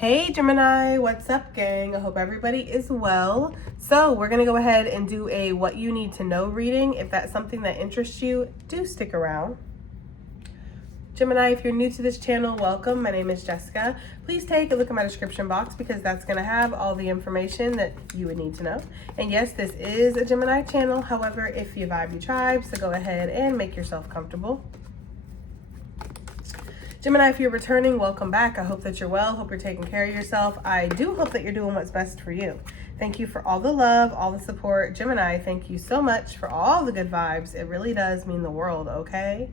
Hey Gemini, what's up gang? I hope everybody is well. So we're gonna go ahead and do a what you need to know reading. If that's something that interests you, do stick around. Gemini, if you're new to this channel, welcome. My name is Jessica. Please take a look at my description box because that's gonna have all the information that you would need to know. And yes, this is a Gemini channel. However, if you vibe, you tribe, so go ahead and make yourself comfortable. Gemini, if you're returning, welcome back. I hope that you're well. Hope you're taking care of yourself. I do hope that you're doing what's best for you. Thank you for all the love, all the support. Gemini, thank you so much for all the good vibes. It really does mean the world, okay?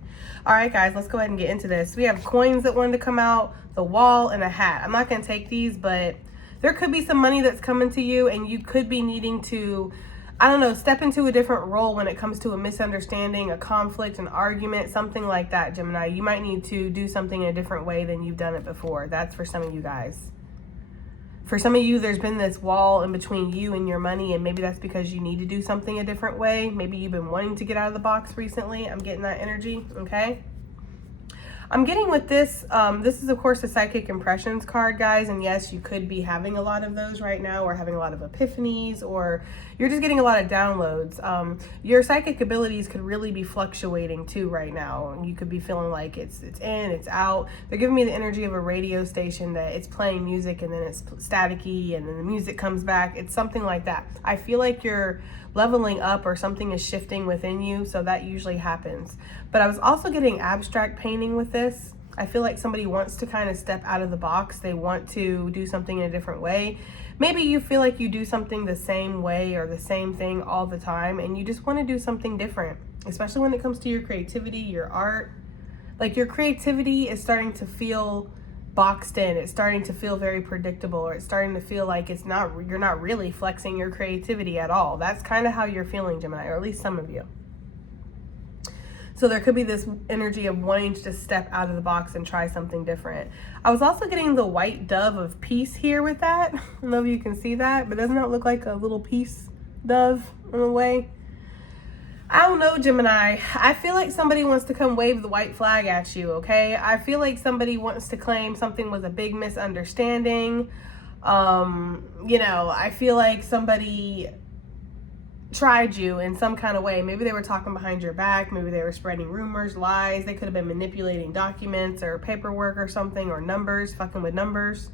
All right, guys, let's go ahead and get into this. We have coins that wanted to come out, the wall, and a hat. I'm not going to take these, but there could be some money that's coming to you, and you could be needing to, I don't know, step into a different role when it comes to a misunderstanding, a conflict, an argument, something like that, Gemini. You might need to do something in a different way than you've done it before. That's for some of you guys. For some of you, there's been this wall in between you and your money, and maybe that's because you need to do something a different way. Maybe you've been wanting to get out of the box recently. I'm getting that energy, okay? I'm getting with this, this is of course a psychic impressions card, guys, and yes, you could be having a lot of those right now, or having a lot of epiphanies, or you're just getting a lot of downloads. Your psychic abilities could really be fluctuating too right now, and you could be feeling like it's in, it's out. They're giving me the energy of a radio station that it's playing music and then it's staticky and then the music comes back. It's something like that. I feel like you're leveling up or something is shifting within you, so that usually happens. But I was also getting abstract painting with this. I feel like somebody wants to kind of step out of the box. They want to do something in a different way. Maybe you feel like you do something the same way or the same thing all the time, and you just want to do something different, especially when it comes to your creativity, your art. Like your creativity is starting to feel boxed in. It's starting to feel very predictable, or it's starting to feel like you're not really flexing your creativity at all. That's kind of how you're feeling, Gemini, or at least some of you. So there could be this energy of wanting to just step out of the box and try something different. I was also getting the white dove of peace here with that. I don't know if you can see that, but doesn't that look like a little peace dove in a way? I don't know, Gemini. I feel like somebody wants to come wave the white flag at you, okay? I feel like somebody wants to claim something was a big misunderstanding. I feel like somebody tried you in some kind of way. Maybe they were talking behind your back. Maybe they were spreading rumors, lies. They could have been manipulating documents or paperwork or something, or numbers, fucking with numbers.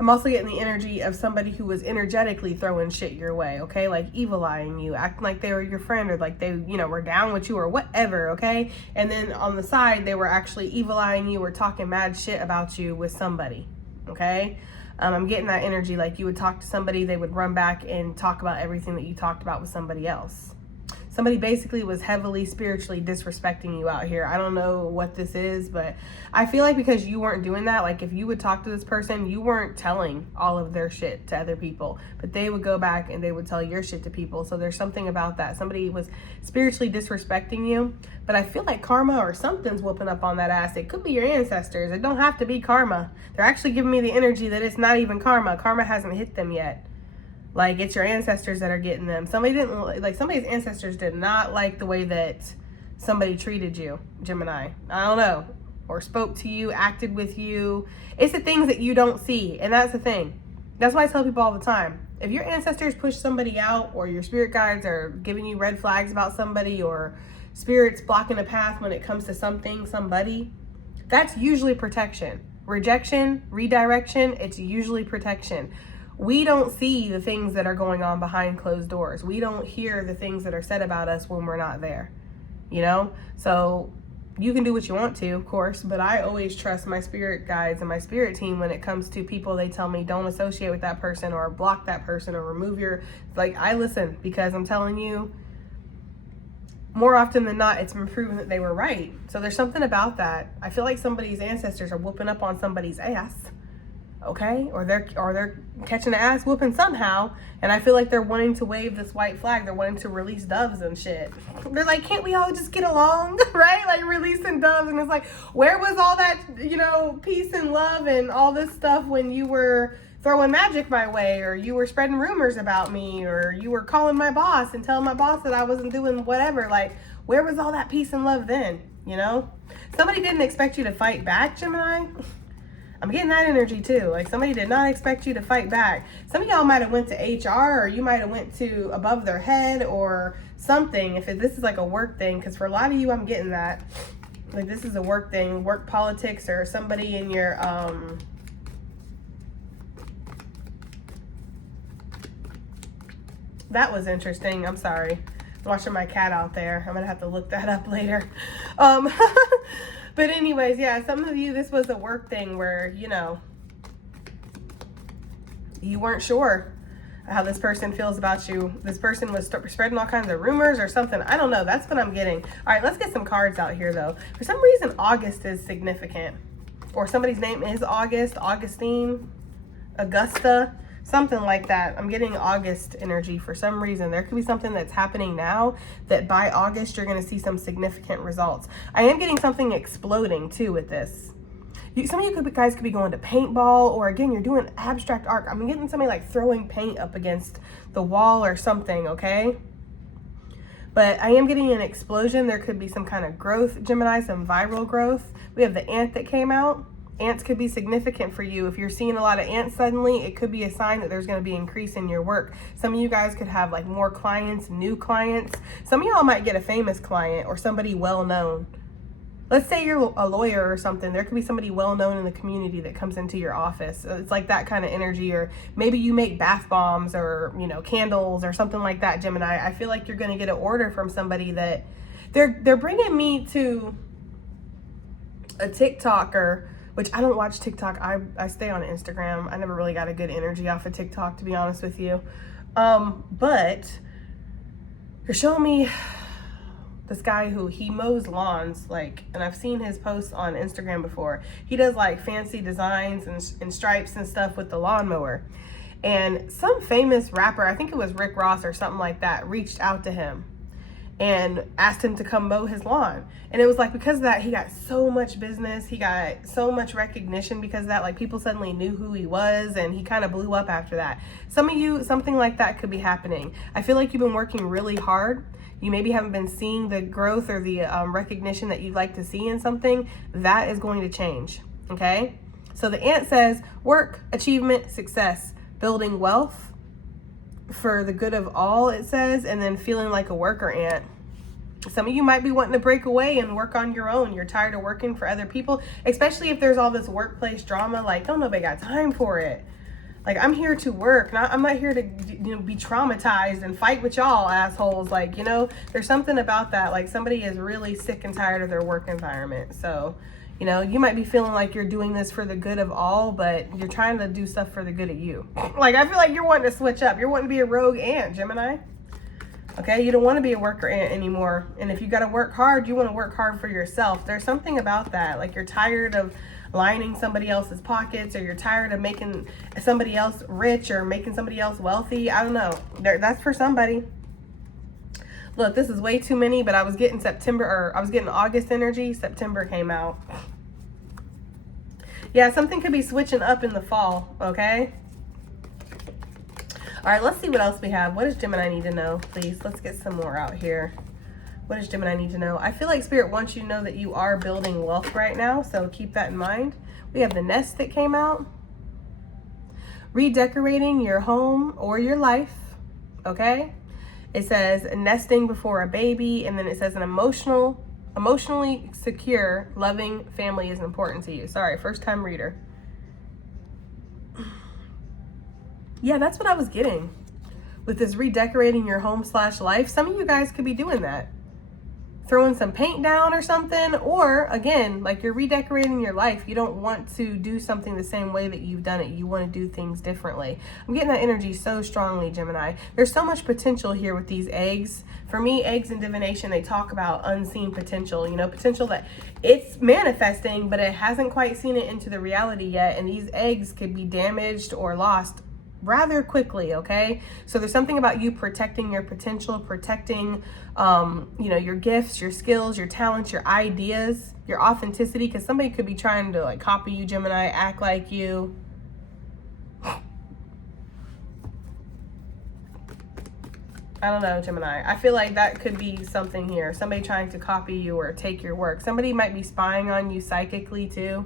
I'm also getting the energy of somebody who was energetically throwing shit your way, okay? Like evil-eyeing you, acting like they were your friend, or like they, were down with you or whatever, okay? And then on the side, they were actually evil-eyeing you or talking mad shit about you with somebody, okay? I'm getting that energy like you would talk to somebody, they would run back and talk about everything that you talked about with somebody else. Somebody basically was heavily spiritually disrespecting you out here. I don't know what this is, but I feel like because you weren't doing that, like if you would talk to this person, you weren't telling all of their shit to other people, but they would go back and they would tell your shit to people. So there's something about that. Somebody was spiritually disrespecting you, but I feel like karma or something's whooping up on that ass. It could be your ancestors. It don't have to be karma. They're actually giving me the energy that it's not even karma. Karma hasn't hit them yet. Like it's your ancestors that are getting them. Somebody's ancestors did not like the way that somebody treated you, Gemini. I don't know. Or spoke to you, acted with you. It's the things that you don't see. And that's the thing. That's why I tell people all the time. If your ancestors push somebody out, or your spirit guides are giving you red flags about somebody, or spirits blocking a path when it comes to somebody, that's usually protection. Rejection, redirection, it's usually protection. We don't see the things that are going on behind closed doors. We don't hear the things that are said about us when we're not there, So you can do what you want to, of course, but I always trust my spirit guides and my spirit team when it comes to people. They tell me don't associate with that person, or block that person, or remove I listen, because I'm telling you, more often than not, it's been proven that they were right. So there's something about that. I feel like somebody's ancestors are whooping up on somebody's ass. Okay, or they're catching an ass whooping somehow, and I feel like they're wanting to wave this white flag. They're wanting to release doves and shit. They're like, can't we all just get along, right? Like releasing doves, and it's like, where was all that, peace and love and all this stuff when you were throwing magic my way, or you were spreading rumors about me, or you were calling my boss and telling my boss that I wasn't doing whatever? Like, where was all that peace and love then? Somebody didn't expect you to fight back, Gemini. I'm getting that energy too. Like somebody did not expect you to fight back. Some of y'all might have went to HR, or you might have went to above their head or something. If this is like a work thing, because for a lot of you, I'm getting that. Like this is a work thing, work politics, or somebody in your, that was interesting. I'm sorry. I'm watching my cat out there. I'm going to have to look that up later. But anyways, yeah, some of you, this was a work thing where, you know, you weren't sure how this person feels about you. This person was spreading all kinds of rumors or something. I don't know. That's what I'm getting. All right, let's get some cards out here, though. For some reason, August is significant. Or somebody's name is August, Augustine, Augusta, something like that. I'm getting August energy for some reason. There could be something that's happening now that by August, you're going to see some significant results. I am getting something exploding, too, with this. Some of you guys could be going to paintball, or again, you're doing abstract art. I'm getting somebody like throwing paint up against the wall or something, okay? But I am getting an explosion. There could be some kind of growth, Gemini, some viral growth. We have the ant that came out. Ants could be significant for you. If you're seeing a lot of ants suddenly, it could be a sign that there's going to be increase in your work. Some of you guys could have like more clients, new clients. Some of y'all might get a famous client or somebody well-known. Let's say you're a lawyer or something. There could be somebody well-known in the community that comes into your office. It's like that kind of energy. Or maybe you make bath bombs or, you know, candles or something like that, Gemini. I feel like you're going to get an order from somebody that they're bringing me to a TikToker, which I don't watch TikTok. I stay on Instagram. I never really got a good energy off of TikTok, to be honest with you. But you're showing me this guy who he mows lawns, like, and I've seen his posts on Instagram before. He does like fancy designs and stripes and stuff with the lawnmower. And some famous rapper, I think it was Rick Ross or something like that, reached out to him and asked him to come mow his lawn. And it was like, because of that, he got so much business. He got so much recognition because of that. Like people suddenly knew who he was, and he kind of blew up after that. Some of you, something like that could be happening. I feel like you've been working really hard. You maybe haven't been seeing the growth or the recognition that you'd like to see in something. That is going to change, okay? So the ant says work, achievement, success, building wealth for the good of all, it says, and then feeling like a worker ant. Some of you might be wanting to break away and work on your own. You're tired of working for other people, especially if there's all this workplace drama. Like, don't nobody got time for it. Like, I'm here to work. I'm not here to, you know, be traumatized and fight with y'all assholes. Like, you know, there's something about that. Like, somebody is really sick and tired of their work environment. So, you know, you might be feeling like you're doing this for the good of all, but you're trying to do stuff for the good of you. Like, I feel like you're wanting to switch up. You're wanting to be a rogue ant, Gemini. Okay, you don't want to be a worker ant anymore. And if you got to work hard, you want to work hard for yourself. There's something about that. Like, you're tired of lining somebody else's pockets, or you're tired of making somebody else rich or making somebody else wealthy. I don't know. That's for somebody. Look, this is way too many, but I was getting August energy. September came out. Yeah, something could be switching up in the fall, okay? All right, let's see what else we have. What does Gemini need to know, please? Let's get some more out here. What does Gemini need to know? I feel like Spirit wants you to know that you are building wealth right now, so keep that in mind. We have the nest that came out. Redecorating your home or your life, okay? It says nesting before a baby, and then it says an emotionally secure, loving family is important to you. Sorry, first time reader. Yeah, that's what I was getting with this redecorating your home / life. Some of you guys could be doing that. Throwing some paint down or something, or again, like you're redecorating your life. You don't want to do something the same way that you've done it. You want to do things differently. I'm getting that energy so strongly, Gemini. There's so much potential here with these eggs. For me, eggs in divination, they talk about unseen potential, you know, potential that it's manifesting, but it hasn't quite seen it into the reality yet. And these eggs could be damaged or lost rather quickly, okay? So there's something about you protecting your potential, protecting, you know, your gifts, your skills, your talents, your ideas, your authenticity, because somebody could be trying to like copy you, Gemini, act like you. I don't know, Gemini. I feel like that could be something here. Somebody trying to copy you or take your work. Somebody might be spying on you psychically too.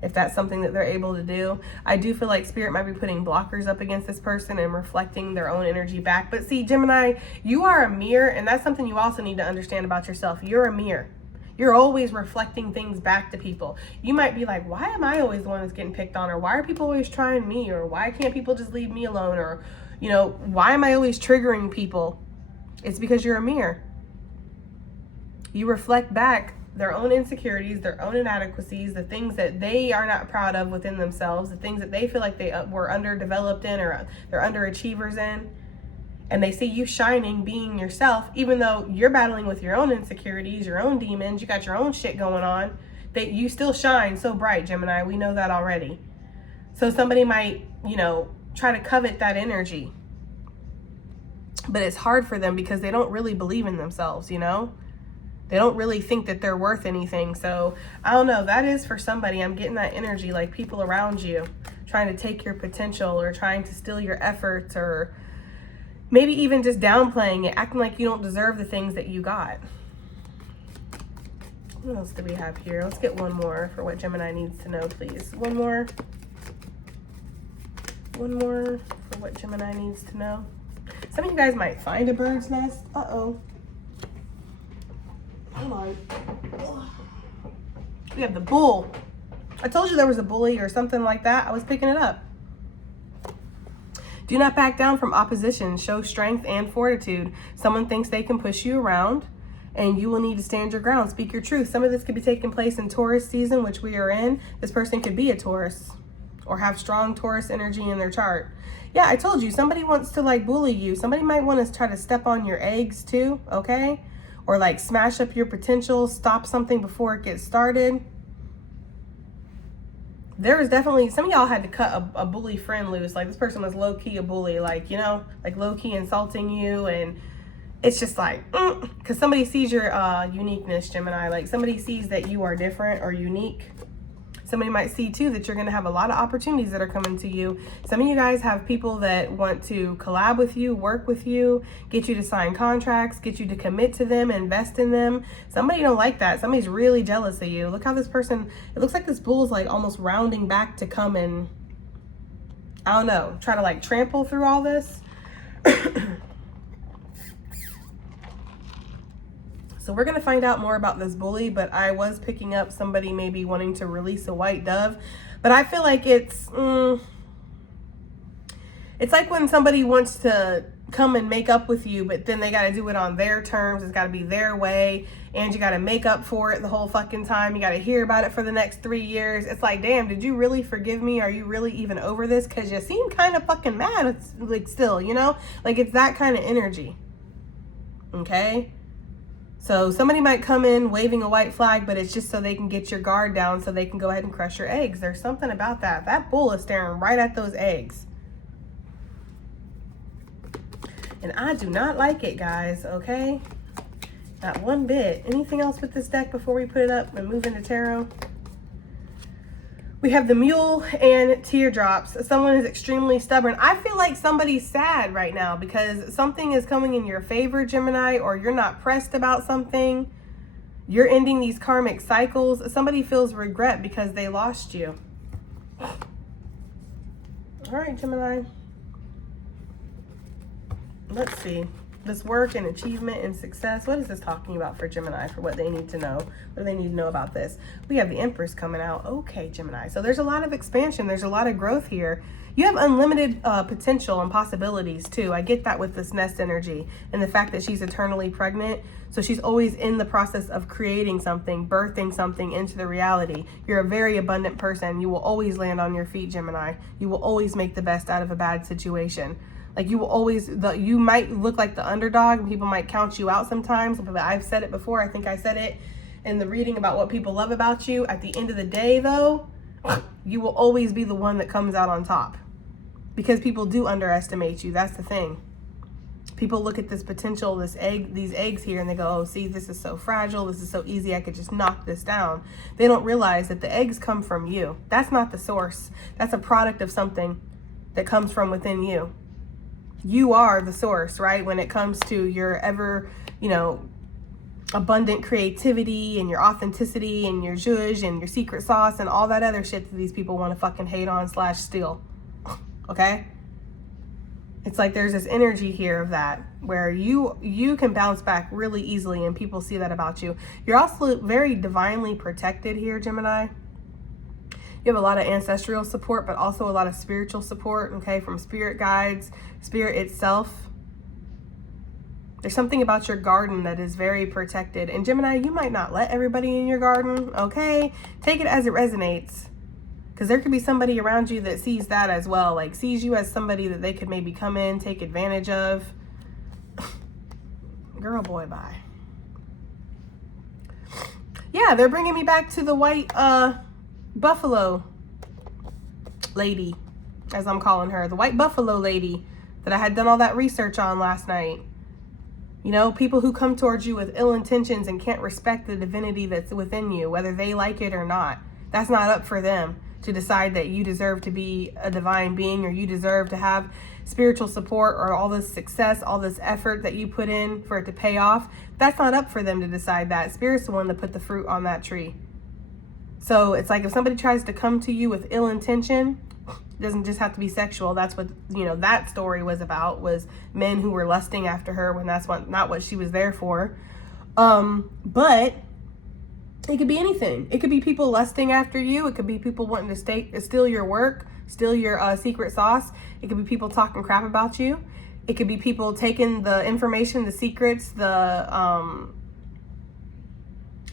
if that's something that they're able to do. I do feel like Spirit might be putting blockers up against this person and reflecting their own energy back. But see, Gemini, you are a mirror, and that's something you also need to understand about yourself. You're a mirror. You're always reflecting things back to people. You might be like, why am I always the one that's getting picked on? Or why are people always trying me? Or why can't people just leave me alone? Or, you know, why am I always triggering people? It's because you're a mirror. You reflect back their own insecurities, their own inadequacies, the things that they are not proud of within themselves, the things that they feel like they were underdeveloped in or they're underachievers in. And they see you shining, being yourself, even though you're battling with your own insecurities, your own demons, you got your own shit going on, that you still shine so bright, Gemini. We know that already. So somebody might, you know, try to covet that energy. But it's hard for them because they don't really believe in themselves, you know? They don't really think that they're worth anything. So I don't know, that is for somebody. I'm getting that energy, like people around you trying to take your potential or trying to steal your efforts, or maybe even just downplaying it, acting like you don't deserve the things that you got. What else do we have here? Let's get one more for what Gemini needs to know, please. One more. One more for what Gemini needs to know. Some of you guys might find a bird's nest. Uh-oh. Hold on. We have the bull. I told you there was a bully or something like that. I was picking it up. Do not back down from opposition. Show strength and fortitude. Someone thinks they can push you around, and you will need to stand your ground. Speak your truth. Some of this could be taking place in Taurus season, which we are in. This person could be a Taurus or have strong Taurus energy in their chart. Yeah, I told you, somebody wants to like bully you. Somebody might want to try to step on your eggs too, okay? Or like smash up your potential, stop something before it gets started. There was definitely, some of y'all had to cut a bully friend loose. Like this person was low-key a bully, like, you know, like low-key insulting you. And it's just like, because somebody sees your uniqueness, Gemini. Like somebody sees that you are different or unique. Somebody might see too that you're going to have a lot of opportunities that are coming to you. Some of you guys have people that want to collab with you, work with you, get you to sign contracts, get you to commit to them, invest in them. Somebody don't like that. Somebody's really jealous of you. Look how this person, it looks like this bull is like almost rounding back to come and, I don't know, try to like trample through all this. So we're going to find out more about this bully, but I was picking up somebody maybe wanting to release a white dove. But I feel like it's like when somebody wants to come and make up with you, but then they got to do it on their terms. It's got to be their way, and you got to make up for it the whole fucking time. You got to hear about it for the next 3 years. It's like, damn, did you really forgive me? Are you really even over this? Because you seem kind of fucking mad. It's like still, you know? Like it's that kind of energy. Okay? So somebody might come in waving a white flag, but it's just so they can get your guard down so they can go ahead and crush your eggs. There's something about that. That bull is staring right at those eggs. And I do not like it, guys, okay? Not one bit. Anything else with this deck before we put it up and move into tarot? We have the mule and teardrops. Someone is extremely stubborn. I feel like somebody's sad right now because something is coming in your favor, Gemini, or you're not pressed about something. You're ending these karmic cycles. Somebody feels regret because they lost you. All right, Gemini. Let's see. This work and achievement and success. What is this talking about for Gemini, for what they need to know? What do they need to know about this? We have the Empress coming out. Okay, Gemini. So there's a lot of expansion. There's a lot of growth here. You have unlimited potential and possibilities too. I get that with this nest energy and the fact that she's eternally pregnant. So she's always in the process of creating something, birthing something into the reality. You're a very abundant person. You will always land on your feet, Gemini. You will always make the best out of a bad situation. Like you will always, you might look like the underdog and people might count you out sometimes, but I've said it before. I think I said it in the reading about what people love about you. At the end of the day though, you will always be the one that comes out on top because people do underestimate you. That's the thing. People look at this potential, these eggs here, and they go, oh, see, this is so fragile. This is so easy. I could just knock this down. They don't realize that the eggs come from you. That's not the source. That's a product of something that comes from within you. You are the source, right? When it comes to your ever, you know, abundant creativity and your authenticity and your zhuzh and your secret sauce and all that other shit that these people want to fucking hate on / steal. Okay? It's like there's this energy here of that where you can bounce back really easily and people see that about you. You're also very divinely protected here, Gemini. You have a lot of ancestral support, but also a lot of spiritual support, okay, from spirit guides, spirit itself. There's something about your garden that is very protected. And Gemini, you might not let everybody in your garden, okay? Take it as it resonates. Because there could be somebody around you that sees that as well. Like, sees you as somebody that they could maybe come in, take advantage of. Girl, boy, bye. Yeah, they're bringing me back to the white buffalo lady, as I'm calling her. The white buffalo lady that I had done all that research on last night. You know, people who come towards you with ill intentions and can't respect the divinity that's within you, whether they like it or not. That's not up for them to decide that you deserve to be a divine being or you deserve to have spiritual support or all this success, all this effort that you put in for it to pay off. That's not up for them to decide that. Spirit's the one that put the fruit on that tree. So it's like if somebody tries to come to you with ill intention, it doesn't just have to be sexual. That's what, you know, that story was about, was men who were lusting after her when that's not what she was there for. But it could be anything. It could be people lusting after you. It could be people wanting to steal your work, steal your secret sauce. It could be people talking crap about you. It could be people taking the information, the secrets, the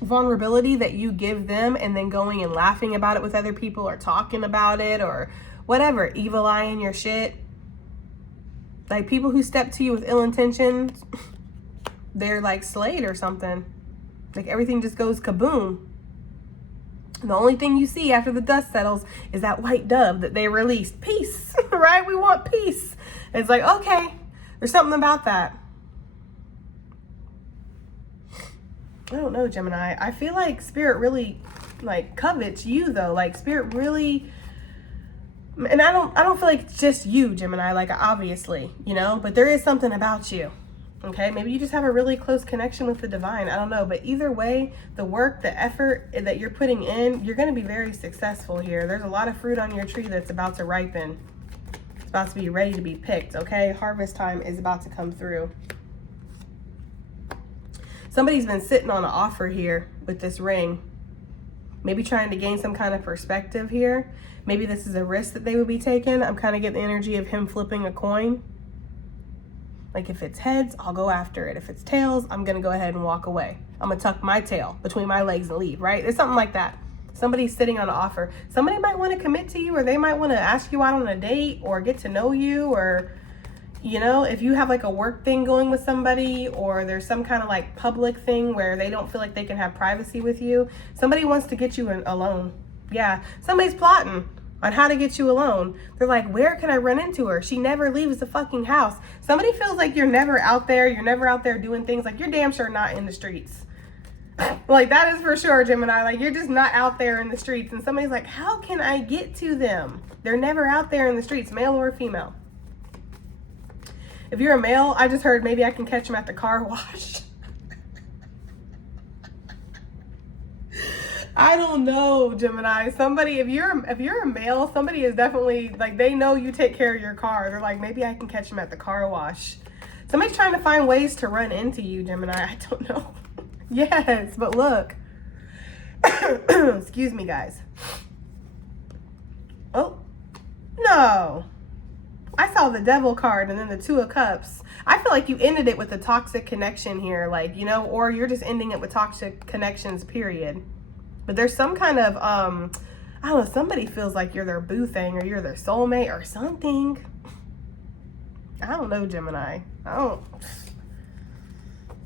vulnerability that you give them and then going and laughing about it with other people or talking about it or whatever, evil eyeing your shit. Like, people who step to you with ill intentions, they're like slayed or something. Like, everything just goes kaboom. And the only thing you see after the dust settles is that white dove that they released. Peace, right? We want peace. It's like, okay, there's something about that. I don't know, Gemini. I feel like Spirit really like covets you though. Like, Spirit really, and I don't feel like it's just you, Gemini, like, obviously, you know, but there is something about you. Okay, maybe you just have a really close connection with the divine. I don't know, but either way, the work, the effort that you're putting in, you're going to be very successful here. There's a lot of fruit on your tree that's about to ripen. It's about to be ready to be picked, okay? Harvest time is about to come through. Somebody's been sitting on an offer here with this ring. Maybe trying to gain some kind of perspective here. Maybe this is a risk that they would be taking. I'm kind of getting the energy of him flipping a coin. Like, if it's heads, I'll go after it. If it's tails, I'm going to go ahead and walk away. I'm going to tuck my tail between my legs and leave, right? It's something like that. Somebody's sitting on an offer. Somebody might want to commit to you, or they might want to ask you out on a date or get to know you, or, you know, if you have like a work thing going with somebody, or there's some kind of like public thing where they don't feel like they can have privacy with you. Somebody wants to get you alone. Yeah, somebody's plotting on how to get you alone. They're like, where can I run into her? She never leaves the fucking house. Somebody feels like you're never out there. You're never out there doing things. Like, you're damn sure not in the streets. Like, that is for sure, Gemini. Like, you're just not out there in the streets. And somebody's like, how can I get to them? They're never out there in the streets, male or female. If you're a male, I just heard maybe I can catch them at the car wash. I don't know, Gemini. Somebody, if you're a male, somebody is definitely like, they know you take care of your car. They're like, maybe I can catch them at the car wash. Somebody's trying to find ways to run into you, Gemini. I don't know. Yes, but look. Excuse me, guys. Oh, no. I saw the devil card and then the 2 of cups. I feel like you ended it with a toxic connection here, like, you know, or you're just ending it with toxic connections, period. But there's some kind of, I don't know, somebody feels like you're their boo thing or you're their soulmate or something. I don't know, Gemini.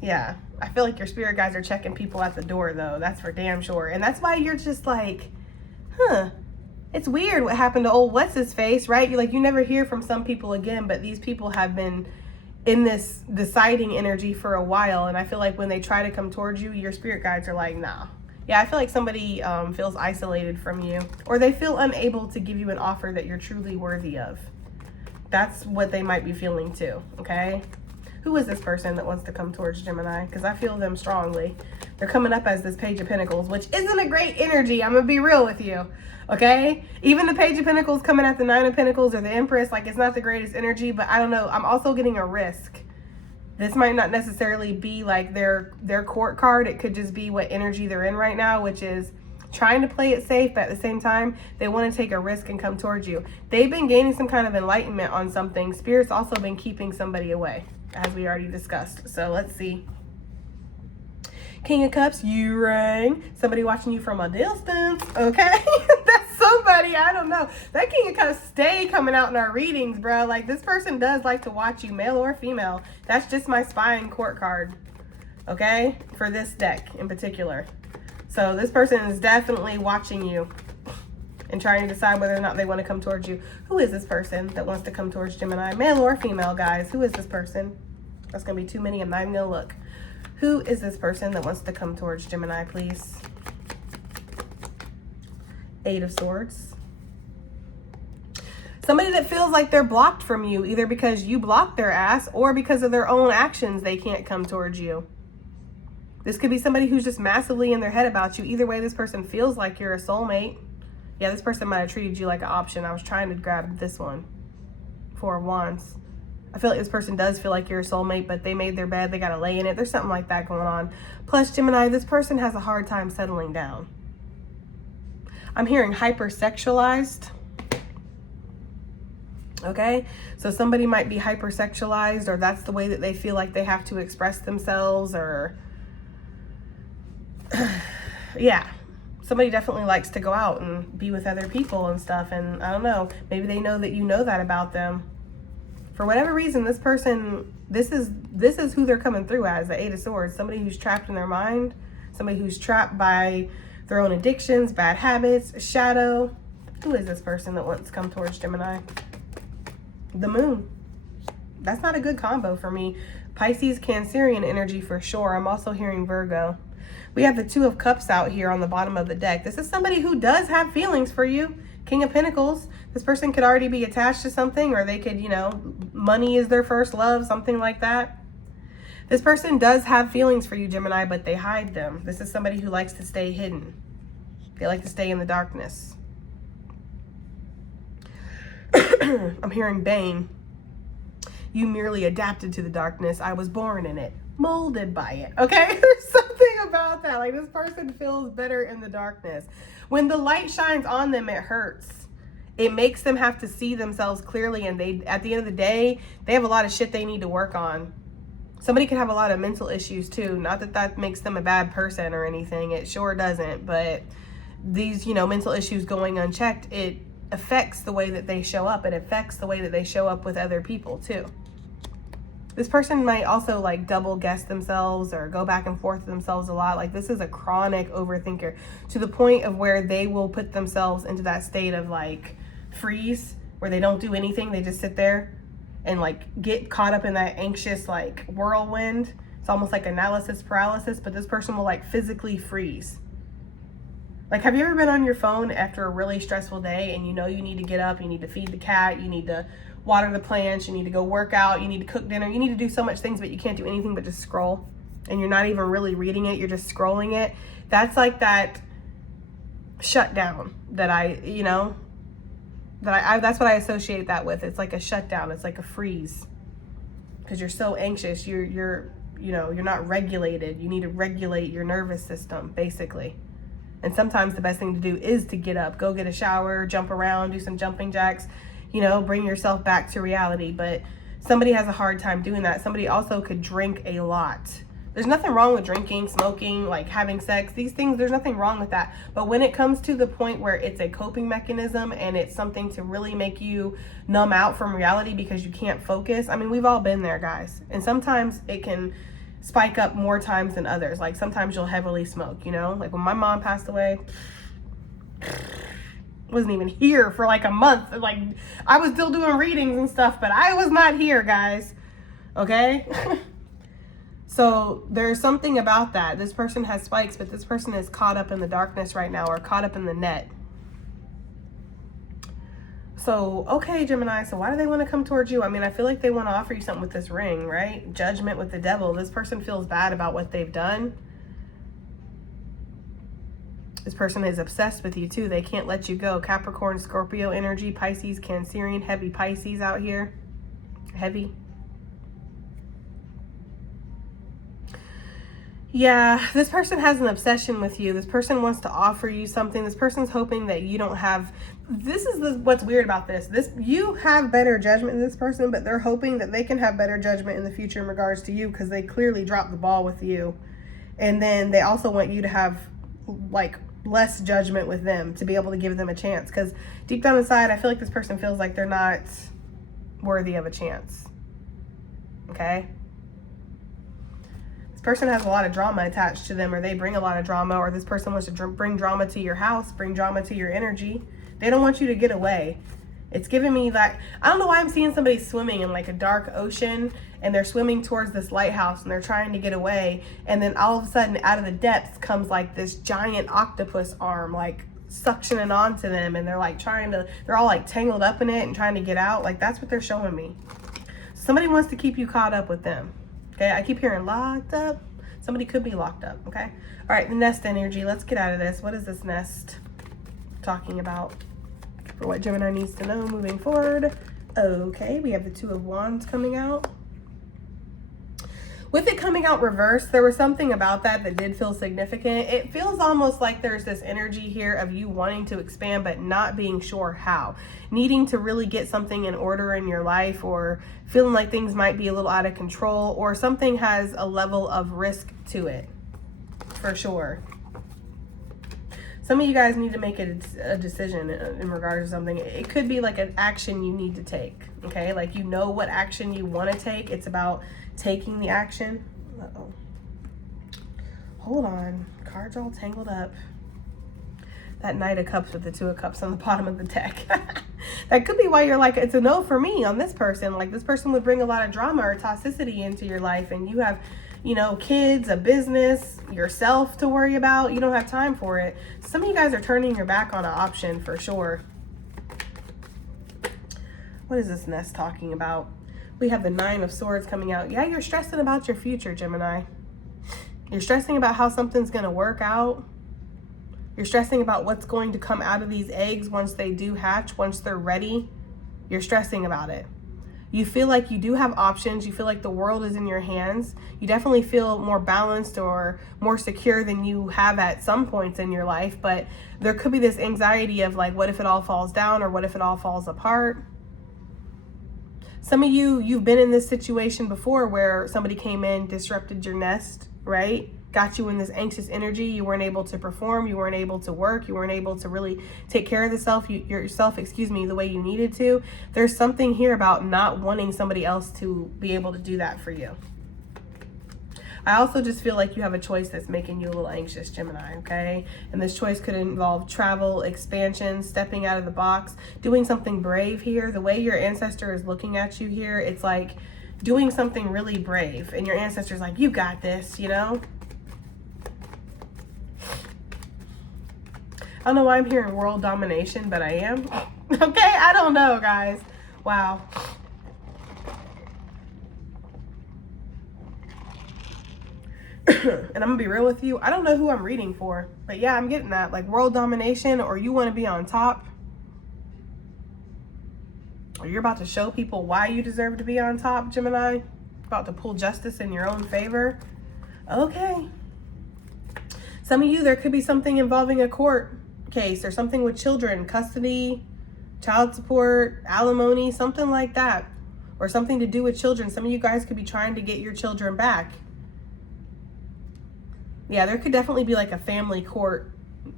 Yeah, I feel like your spirit guides are checking people at the door, though. That's for damn sure. And that's why you're just like, it's weird what happened to old what's-his-face, right? You're like, you never hear from some people again, but these people have been in this deciding energy for a while. And I feel like when they try to come towards you, your spirit guides are like, nah. Yeah, I feel like somebody feels isolated from you, or they feel unable to give you an offer that you're truly worthy of. That's what they might be feeling too, okay? Who is this person that wants to come towards Gemini? Because I feel them strongly. They're coming up as this Page of Pentacles, which isn't a great energy. I'm going to be real with you. Okay? Even the Page of Pentacles coming at the Nine of Pentacles or the Empress, like, it's not the greatest energy, but I don't know. I'm also getting a risk. This might not necessarily be like their court card. It could just be what energy they're in right now, which is trying to play it safe, but at the same time, they want to take a risk and come towards you. They've been gaining some kind of enlightenment on something. Spirit's also been keeping somebody away, as we already discussed. So let's see. King of Cups, you rang. Somebody watching you from a distance, okay? That's somebody, I don't know. That King of Cups stay coming out in our readings, bro. Like, this person does like to watch you, male or female. That's just my spying court card, okay? For this deck in particular. So this person is definitely watching you and trying to decide whether or not they want to come towards you. Who is this person that wants to come towards Gemini? Male or female, guys? Who is this person? That's going to be too many. I'm not even going to look. Who is this person that wants to come towards Gemini, please? Eight of Swords. Somebody that feels like they're blocked from you, either because you blocked their ass or because of their own actions, they can't come towards you. This could be somebody who's just massively in their head about you. Either way, this person feels like you're a soulmate. Yeah, this person might have treated you like an option. I was trying to grab this one. Four of Wands. I feel like this person does feel like you're a soulmate, but they made their bed, they got to lay in it. There's something like that going on. Plus, Gemini, this person has a hard time settling down. I'm hearing hypersexualized. Okay? So somebody might be hypersexualized, or that's the way that they feel like they have to express themselves, or... yeah. Somebody definitely likes to go out and be with other people and stuff, and I don't know. Maybe they know that you know that about them. For whatever reason, this person, this is who they're coming through as, the Eight of Swords. Somebody who's trapped in their mind, somebody who's trapped by their own addictions, bad habits, shadow. Who is this person that wants to come towards Gemini? The Moon. That's not a good combo for me. Pisces, Cancerian energy for sure. I'm also hearing Virgo. We have the Two of Cups out here on the bottom of the deck. This is somebody who does have feelings for you. King of Pentacles. This person could already be attached to something, or they could, you know, money is their first love, something like that. This person does have feelings for you, Gemini, but they hide them. This is somebody who likes to stay hidden. They like to stay in the darkness. I'm hearing Bane. You merely adapted to the darkness. I was born in it. Molded by it. Okay? There's something about that. Like, this person feels better in the darkness. When the light shines on them, it hurts. It makes them have to see themselves clearly, and they, at the end of the day, they have a lot of shit they need to work on. Somebody could have a lot of mental issues too. Not that that makes them a bad person or anything. It sure doesn't. But these, you know, mental issues going unchecked, it affects the way that they show up. It affects the way that they show up with other people too. This person might also like double guess themselves or go back and forth with themselves a lot. Like, this is a chronic overthinker to the point of where they will put themselves into that state of like freeze, where they don't do anything. They just sit there and like get caught up in that anxious like whirlwind. It's almost like analysis paralysis, but this person will like physically freeze. Like, have you ever been on your phone after a really stressful day and you know you need to get up, you need to feed the cat, you need to water the plants, you need to go work out, you need to cook dinner, you need to do so much things, but you can't do anything but just scroll, and you're not even really reading it, you're just scrolling it? That's like that shutdown that I, you know, that that's what I associate that with. It's like a shutdown, it's like a freeze, because you're so anxious, you're you know, you're not regulated. You need to regulate your nervous system, basically. And sometimes the best thing to do is to get up, go get a shower, jump around, do some jumping jacks, you know, bring yourself back to reality. But somebody has a hard time doing that. Somebody also could drink a lot. There's nothing wrong with drinking, smoking, like having sex. These things, there's nothing wrong with that. But when it comes to the point where it's a coping mechanism and it's something to really make you numb out from reality because you can't focus. I mean, we've all been there, guys. And sometimes it can spike up more times than others. Like, sometimes you'll heavily smoke, you know? Like, when my mom passed away, wasn't even here for like a month. Like, I was still doing readings and stuff, but I was not here, guys. Okay? So there's something about that. This person has spikes, but this person is caught up in the darkness right now, or caught up in the net. So, okay, Gemini, so why do they want to come towards you? I mean, I feel like they want to offer you something with this ring, right? Judgment with the devil. This person feels bad about what they've done. This person is obsessed with you too. They can't let you go. Capricorn, Scorpio energy, Pisces, Cancerian, heavy Pisces out here. Heavy. Yeah, this person has an obsession with you. This person wants to offer you something. This person's hoping that you don't have... This is what's weird about this. You have better judgment than this person, but they're hoping that they can have better judgment in the future in regards to you because they clearly dropped the ball with you. And then they also want you to have like less judgment with them to be able to give them a chance. Because deep down inside, I feel like this person feels like they're not worthy of a chance. Okay? This person has a lot of drama attached to them, or they bring a lot of drama, or this person wants to bring drama to your house, bring drama to your energy. They don't want you to get away. It's giving me that, I don't know why I'm seeing somebody swimming in like a dark ocean, and they're swimming towards this lighthouse and they're trying to get away. And then all of a sudden out of the depths comes like this giant octopus arm, like suctioning onto them. And they're like they're all like tangled up in it and trying to get out. Like that's what they're showing me. Somebody wants to keep you caught up with them. Okay, I keep hearing locked up. Somebody could be locked up, okay? All right, the nest energy. Let's get out of this. What is this nest talking about for what Gemini needs to know moving forward? Okay, we have the Two of Wands coming out. With it coming out reversed, there was something about that did feel significant. It feels almost like there's this energy here of you wanting to expand, but not being sure how. Needing to really get something in order in your life, or feeling like things might be a little out of control, or something has a level of risk to it, for sure. Some of you guys need to make a decision in regards to something. It could be like an action you need to take, okay? Like you know what action you want to take. It's about taking the action. Uh-oh. Hold on. Cards all tangled up. That Knight of Cups with the Two of Cups on the bottom of the deck. That could be why you're like, it's a no for me on this person. Like this person would bring a lot of drama or toxicity into your life, and you have, you know, kids, a business, yourself to worry about. You don't have time for it. Some of you guys are turning your back on an option for sure. What is this nest talking about? We have the Nine of Swords coming out. Yeah, you're stressing about your future, Gemini. You're stressing about how something's going to work out. You're stressing about what's going to come out of these eggs once they do hatch, once they're ready. You're stressing about it. You feel like you do have options. You feel like the world is in your hands. You definitely feel more balanced or more secure than you have at some points in your life. But there could be this anxiety of like, what if it all falls down, or what if it all falls apart? Some of you, you've been in this situation before where somebody came in, disrupted your nest, right? Got you in this anxious energy. You weren't able to perform. You weren't able to work. You weren't able to really take care of yourself, the way you needed to. There's something here about not wanting somebody else to be able to do that for you. I also just feel like you have a choice that's making you a little anxious, Gemini, okay? And this choice could involve travel, expansion, stepping out of the box, doing something brave here. The way your ancestor is looking at you here, it's like doing something really brave. And your ancestor's like, you got this, you know? I don't know why I'm hearing world domination, but I am. Okay, I don't know, guys. Wow. And I'm gonna be real with you. I don't know who I'm reading for, but yeah, I'm getting that. Like world domination, or you want to be on top, or you're about to show people why you deserve to be on top, Gemini. About to pull justice in your own favor. Okay. Some of you, there could be something involving a court case or something with children, custody, child support, alimony, something like that, or something to do with children. Some of you guys could be trying to get your children back. Yeah, there could definitely be like a family court,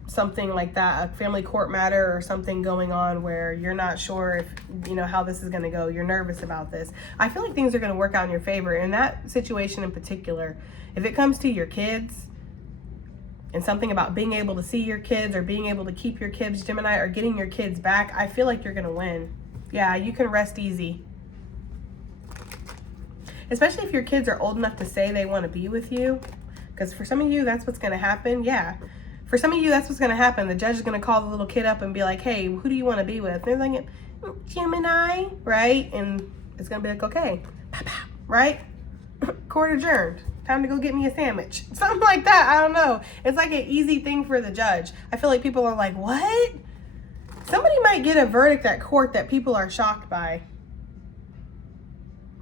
something like that, a family court matter or something going on where you're not sure if, you know, how this is going to go. You're nervous about this. I feel like things are going to work out in your favor. In that situation in particular, if it comes to your kids and something about being able to see your kids or being able to keep your kids, Gemini, or getting your kids back, I feel like you're going to win. Yeah, you can rest easy. Especially if your kids are old enough to say they want to be with you. Because for some of you, that's what's going to happen. Yeah. For some of you, that's what's going to happen. The judge is going to call the little kid up and be like, hey, who do you want to be with? And they're like, Gemini, right? And it's going to be like, okay, right? Court adjourned. Time to go get me a sandwich. Something like that. I don't know. It's like an easy thing for the judge. I feel like people are like, what? Somebody might get a verdict at court that people are shocked by.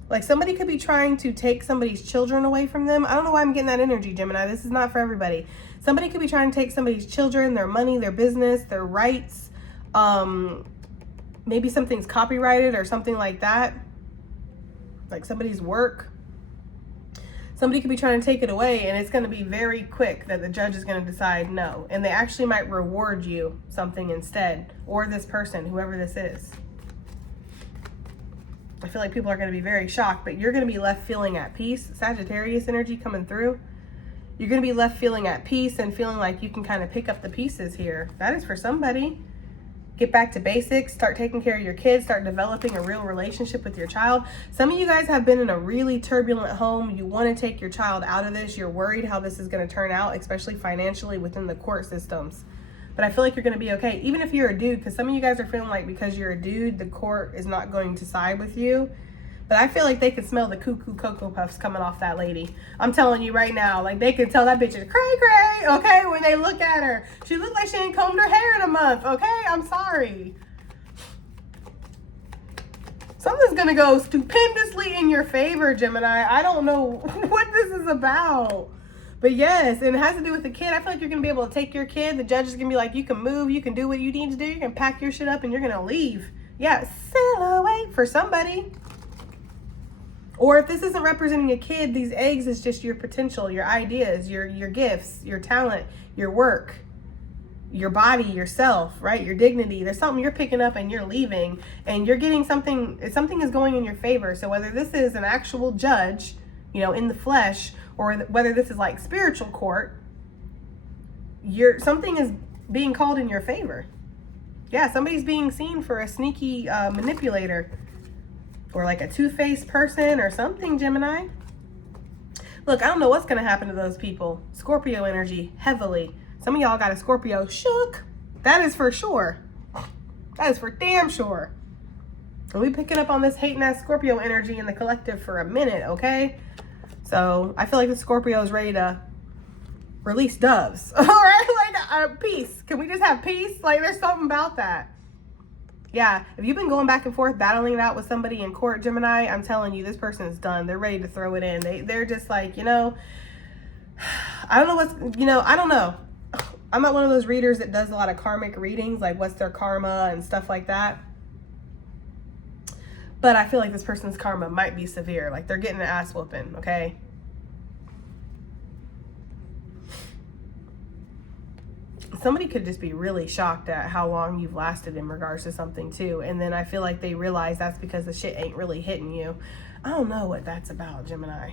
Like somebody could be trying to take somebody's children away from them. I don't know why I'm getting that energy, Gemini. This is not for everybody. Somebody could be trying to take somebody's children, their money, their business, their rights. Maybe something's copyrighted or something like that. Like somebody's work. Somebody could be trying to take it away, and it's going to be very quick that the judge is going to decide no. And they actually might reward you something instead, or this person, whoever this is. I feel like people are going to be very shocked, but you're going to be left feeling at peace. Sagittarius energy coming through. You're going to be left feeling at peace and feeling like you can kind of pick up the pieces here. That is for somebody. Get back to basics. Start taking care of your kids. Start developing a real relationship with your child. Some of you guys have been in a really turbulent home. You want to take your child out of this. You're worried how this is going to turn out, especially financially within the court systems. But I feel like you're going to be okay, even if you're a dude, because some of you guys are feeling like because you're a dude, the court is not going to side with you. But I feel like they could smell the cuckoo Cocoa Puffs coming off that lady. I'm telling you right now, like they could tell that bitch is cray-cray, okay, when they look at her. She looked like she ain't combed her hair in a month, okay? I'm sorry. Something's going to go stupendously in your favor, Gemini. I don't know what this is about. But yes, and it has to do with the kid. I feel like you're going to be able to take your kid. The judge is going to be like, you can move, you can do what you need to do. You can pack your shit up and you're going to leave. Yeah, sail away for somebody. Or if this isn't representing a kid, these eggs is just your potential, your ideas, your gifts, your talent, your work, your body, yourself, right? Your dignity. There's something you're picking up and you're leaving and you're getting something is going in your favor. So whether this is an actual judge, you know, in the flesh, or whether this is like spiritual court, something is being called in your favor. Yeah, somebody's being seen for a sneaky manipulator or like a two-faced person or something, Gemini. Look, I don't know what's going to happen to those people. Scorpio energy, heavily. Some of y'all got a Scorpio shook. That is for sure. That is for damn sure. And we picking up on this hating ass Scorpio energy in the collective for a minute, okay? So I feel like the Scorpio is ready to release doves. All right, like peace. Can we just have peace? Like there's something about that. Yeah, if you've been going back and forth battling it out with somebody in court, Gemini, I'm telling you, this person is done. They're ready to throw it in. They're just like, you know, I don't know I don't know. I'm not one of those readers that does a lot of karmic readings, like what's their karma and stuff like that. But I feel like this person's karma might be severe. Like they're getting an ass whooping, okay? Somebody could just be really shocked at how long you've lasted in regards to something too. And then I feel like they realize that's because the shit ain't really hitting you. I don't know what that's about, Gemini.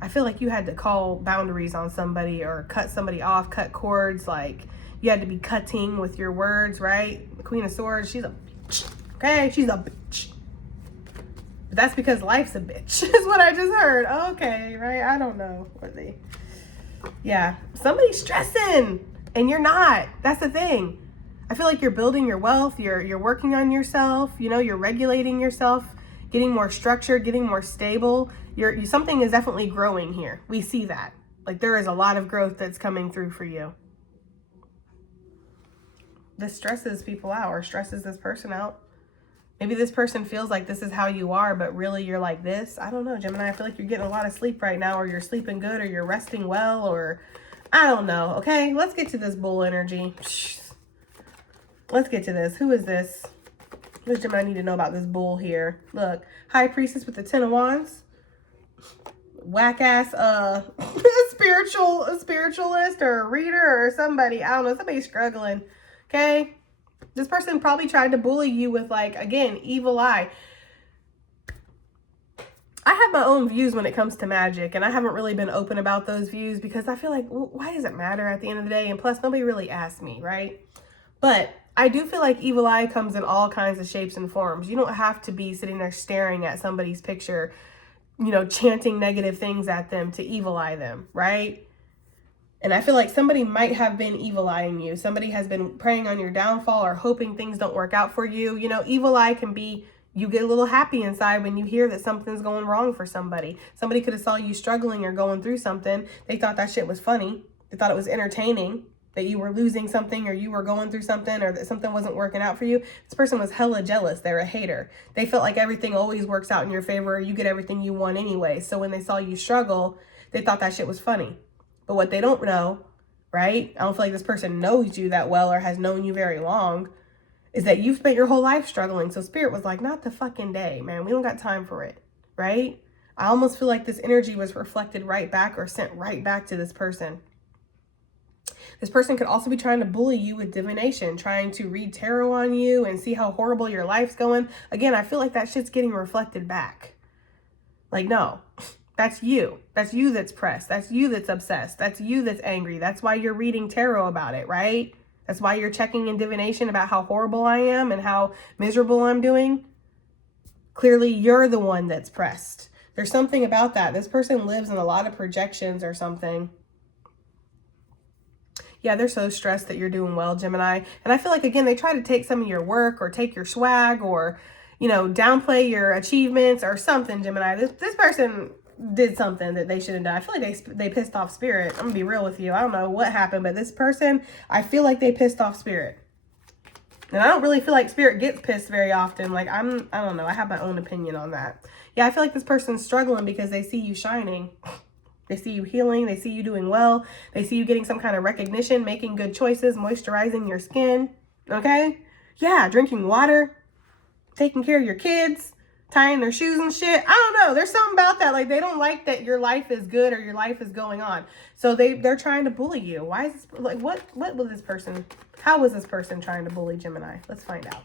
I feel like you had to call boundaries on somebody or cut somebody off, cut cords. Like you had to be cutting with your words, right? The Queen of Swords, she's a bitch. Okay, she's a bitch. But that's because life's a bitch, is what I just heard. Okay, right? I don't know. Yeah, somebody's stressing and you're not. That's the thing. I feel like you're building your wealth. You're working on yourself. You know, you're regulating yourself, getting more structured, getting more stable. Something is definitely growing here. We see that. Like there is a lot of growth that's coming through for you. This stresses people out or stresses this person out. Maybe this person feels like this is how you are, but really you're like this. I don't know, Gemini. I feel like you're getting a lot of sleep right now, or you're sleeping good, or you're resting well, or I don't know. Okay, let's get to this bull energy. Let's get to this. Who is this? What does Gemini need to know about this bull here? Look, High Priestess with the 10 of Wands. Whack ass spiritualist or a reader or somebody. I don't know. Somebody's struggling. Okay. This person probably tried to bully you with, like, again, evil eye. I have my own views when it comes to magic, and I haven't really been open about those views because I feel like, well, why does it matter at the end of the day? And plus, nobody really asked me, right? But I do feel like evil eye comes in all kinds of shapes and forms. You don't have to be sitting there staring at somebody's picture, you know, chanting negative things at them to evil eye them, right? And I feel like somebody might have been evil eyeing you. Somebody has been preying on your downfall or hoping things don't work out for you. You know, evil eye can be, you get a little happy inside when you hear that something's going wrong for somebody. Somebody could have saw you struggling or going through something. They thought that shit was funny. They thought it was entertaining that you were losing something or you were going through something or that something wasn't working out for you. This person was hella jealous. They're a hater. They felt like everything always works out in your favor. You get everything you want anyway. So when they saw you struggle, they thought that shit was funny. But what they don't know, right? I don't feel like this person knows you that well or has known you very long, is that you've spent your whole life struggling. So Spirit was like, not the fucking day, man. We don't got time for it, right? I almost feel like this energy was reflected right back or sent right back to this person. This person could also be trying to bully you with divination, trying to read tarot on you and see how horrible your life's going. Again, I feel like that shit's getting reflected back. Like, no, that's you. That's you that's pressed. That's you that's obsessed. That's you that's angry. That's why you're reading tarot about it, right? That's why you're checking in divination about how horrible I am and how miserable I'm doing. Clearly, you're the one that's pressed. There's something about that. This person lives in a lot of projections or something. Yeah, they're so stressed that you're doing well, Gemini. And I feel like, again, they try to take some of your work or take your swag or, you know, downplay your achievements or something, Gemini. This person did something that they shouldn't have done. I feel like they pissed off Spirit. I'm going to be real with you. I don't know what happened, but this person, I feel like they pissed off Spirit. And I don't really feel like Spirit gets pissed very often. Like, I don't know. I have my own opinion on that. Yeah, I feel like this person's struggling because they see you shining. They see you healing. They see you doing well. They see you getting some kind of recognition, making good choices, moisturizing your skin. Okay? Yeah, drinking water, taking care of your kids, tying their shoes and shit. I don't know. There's something about that. Like, they don't like that your life is good or your life is going on. So they're trying to bully you. Why is this, like, what was this person, how was this person trying to bully Gemini? Let's find out.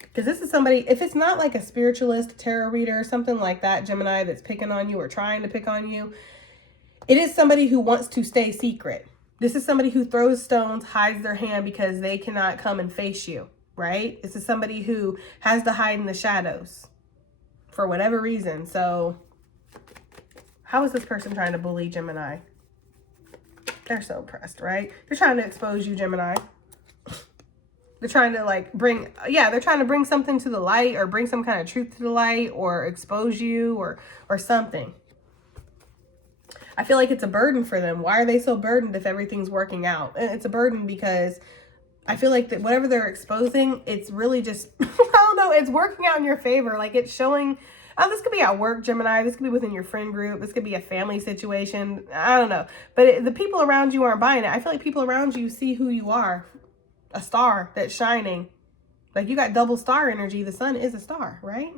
Because this is somebody, if it's not like a spiritualist, tarot reader, or something like that, Gemini, that's picking on you or trying to pick on you, it is somebody who wants to stay secret. This is somebody who throws stones, hides their hand because they cannot come and face you, right? This is somebody who has to hide in the shadows for whatever reason. So how is this person trying to bully Gemini? They're so pressed, right? They're trying to expose you, Gemini. They're trying to like they're trying to bring something to the light or bring some kind of truth to the light or expose you or something. I feel like it's a burden for them. Why are they so burdened if everything's working out? It's a burden because I feel like that whatever they're exposing, it's really just, I don't know, it's working out in your favor. Like it's showing, this could be at work, Gemini. This could be within your friend group. This could be a family situation. I don't know. But the people around you aren't buying it. I feel like people around you see who you are. A star that's shining. Like you got double star energy. The sun is a star, right?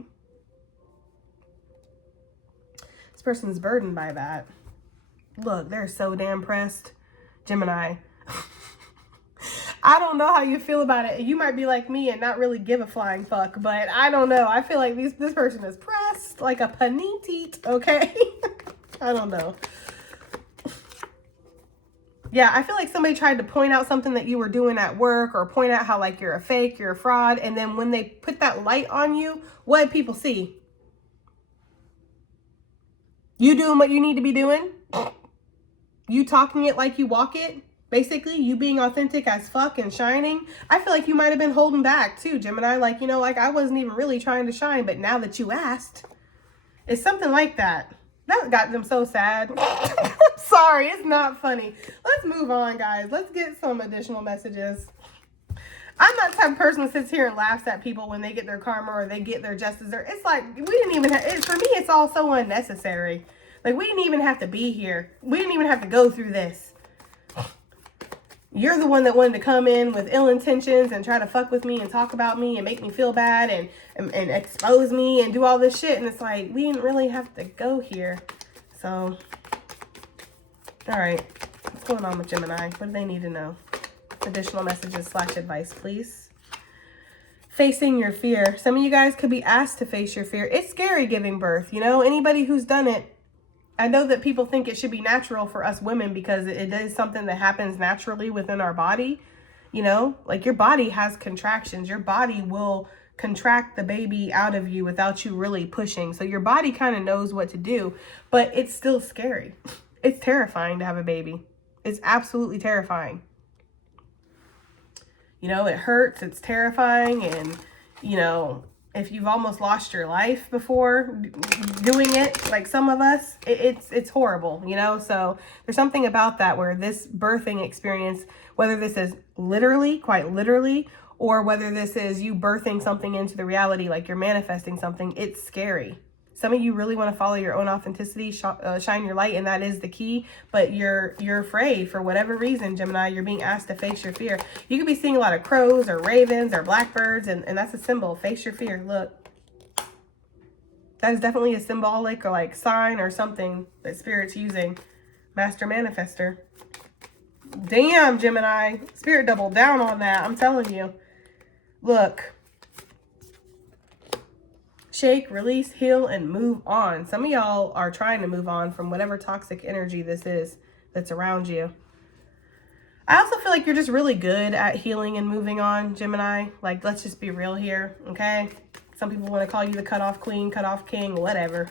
This person's burdened by that. Look, they're so damn pressed. Gemini. I don't know how you feel about it. You might be like me and not really give a flying fuck, but I don't know. I feel like this person is pressed like a panini, okay? I don't know. Yeah, I feel like somebody tried to point out something that you were doing at work or point out how like you're a fake, you're a fraud. And then when they put that light on you, what did people see? You doing what you need to be doing? You talking it like you walk it? Basically, you being authentic as fuck and shining. I feel like you might have been holding back too, Gemini. Like, you know, like I wasn't even really trying to shine, but now that you asked, it's something like that. That got them so sad. Sorry, it's not funny. Let's move on, guys. Let's get some additional messages. I'm not the type of person that sits here and laughs at people when they get their karma or they get their justice. It's like, we didn't even have, for me, it's all so unnecessary. Like, we didn't even have to be here. We didn't even have to go through this. You're the one that wanted to come in with ill intentions and try to fuck with me and talk about me and make me feel bad and expose me and do all this shit. And it's like, we didn't really have to go here. So, all right. What's going on with Gemini? What do they need to know? Additional messages / advice, please. Facing your fear. Some of you guys could be asked to face your fear. It's scary giving birth. You know, anybody who's done it, I know that people think it should be natural for us women because it is something that happens naturally within our body. You know, like your body has contractions. Your body will contract the baby out of you without you really pushing. So your body kind of knows what to do, but it's still scary. It's terrifying to have a baby. It's absolutely terrifying. You know, it hurts, it's terrifying, and, you know, if you've almost lost your life before doing it, like some of us, it's horrible, you know? So there's something about that where this birthing experience, whether this is literally, quite literally, or whether this is you birthing something into the reality, like you're manifesting something, it's scary. Some of you really want to follow your own authenticity, shine your light, and that is the key. But you're afraid for whatever reason, Gemini. You're being asked to face your fear. You could be seeing a lot of crows or ravens or blackbirds, and that's a symbol. Face your fear. Look, that is definitely a symbolic or like sign or something that Spirit's using. Master Manifester. Damn, Gemini. Spirit doubled down on that. I'm telling you. Look. Shake, release, heal, and move on. Some of y'all are trying to move on from whatever toxic energy this is that's around you. I also feel like you're just really good at healing and moving on, Gemini. Like, let's just be real here, okay? Some people want to call you the cutoff queen, cutoff king, whatever.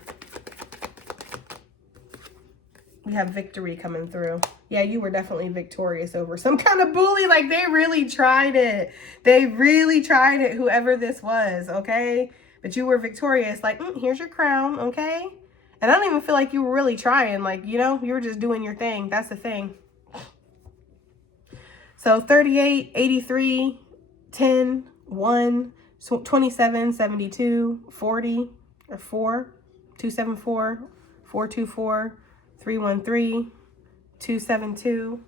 We have victory coming through. Yeah, you were definitely victorious over some kind of bully. Like, they really tried it. They really tried it, whoever this was, okay? But you were victorious, like, here's your crown, okay? And I don't even feel like you were really trying. Like, you know, you were just doing your thing. That's the thing. So 38, 83, 10, 1, 27, 72, 40, or 4, 274, 424, 313, 272,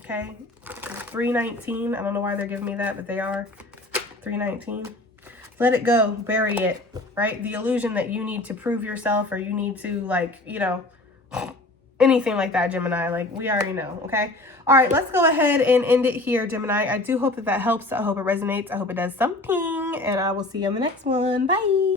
okay? 319, I don't know why they're giving me that, but they are. 319. Let it go, bury it, right? The illusion that you need to prove yourself or you need to, like, you know, anything like that, Gemini. Like, we already know, okay? All right, let's go ahead and end it here, Gemini. I do hope that helps. I hope it resonates. I hope it does something, and I will see you on the next one. Bye.